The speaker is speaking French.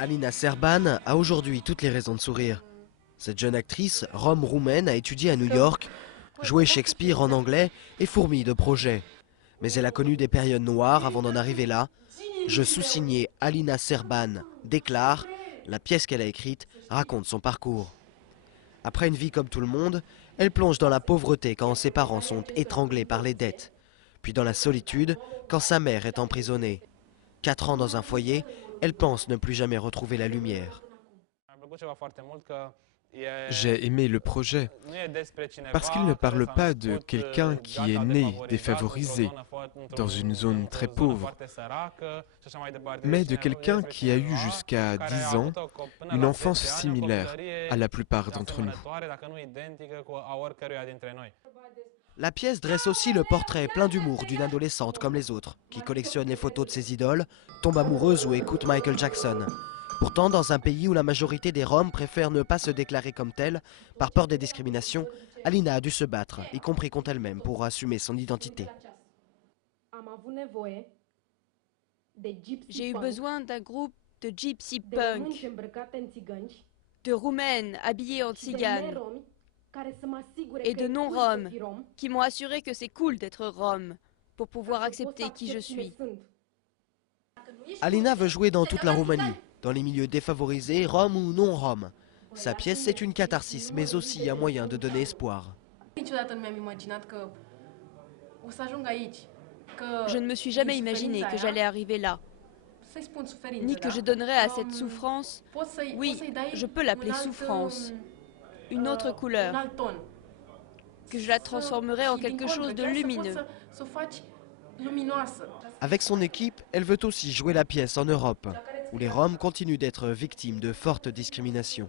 Alina Serban a aujourd'hui toutes les raisons de sourire. Cette jeune actrice, roumaine, a étudié à New York, joué Shakespeare en anglais et fourmille de projets. Mais elle a connu des périodes noires avant d'en arriver là. Je sous-signé Alina Serban déclare, la pièce qu'elle a écrite raconte son parcours. Après une vie comme tout le monde, elle plonge dans la pauvreté quand ses parents sont étranglés par les dettes. Puis dans la solitude quand sa mère est emprisonnée. 4 ans dans un foyer, elle pense ne plus jamais retrouver la lumière. J'ai aimé le projet parce qu'il ne parle pas de quelqu'un qui est né défavorisé dans une zone très pauvre, mais de quelqu'un qui a eu jusqu'à 10 ans une enfance similaire à la plupart d'entre nous. La pièce dresse aussi le portrait plein d'humour d'une adolescente comme les autres, qui collectionne les photos de ses idoles, tombe amoureuse ou écoute Michael Jackson. Pourtant, dans un pays où la majorité des Roms préfèrent ne pas se déclarer comme tels, par peur des discriminations, Alina a dû se battre, y compris contre elle-même, pour assumer son identité. J'ai eu besoin d'un groupe de gypsy punk, de Roumaines habillées en tziganes et de non-roms qui m'ont assuré que c'est cool d'être rom pour pouvoir accepter qui je suis. Alina veut jouer dans toute la Roumanie, dans les milieux défavorisés, roms ou non-roms. Sa pièce est une catharsis, mais aussi un moyen de donner espoir. Je ne me suis jamais imaginé que j'allais arriver là, ni que je donnerais à cette souffrance, oui, je peux l'appeler souffrance, une autre couleur, que je la transformerai en quelque chose de lumineux. Avec son équipe, elle veut aussi jouer la pièce en Europe, où les Roms continuent d'être victimes de fortes discriminations.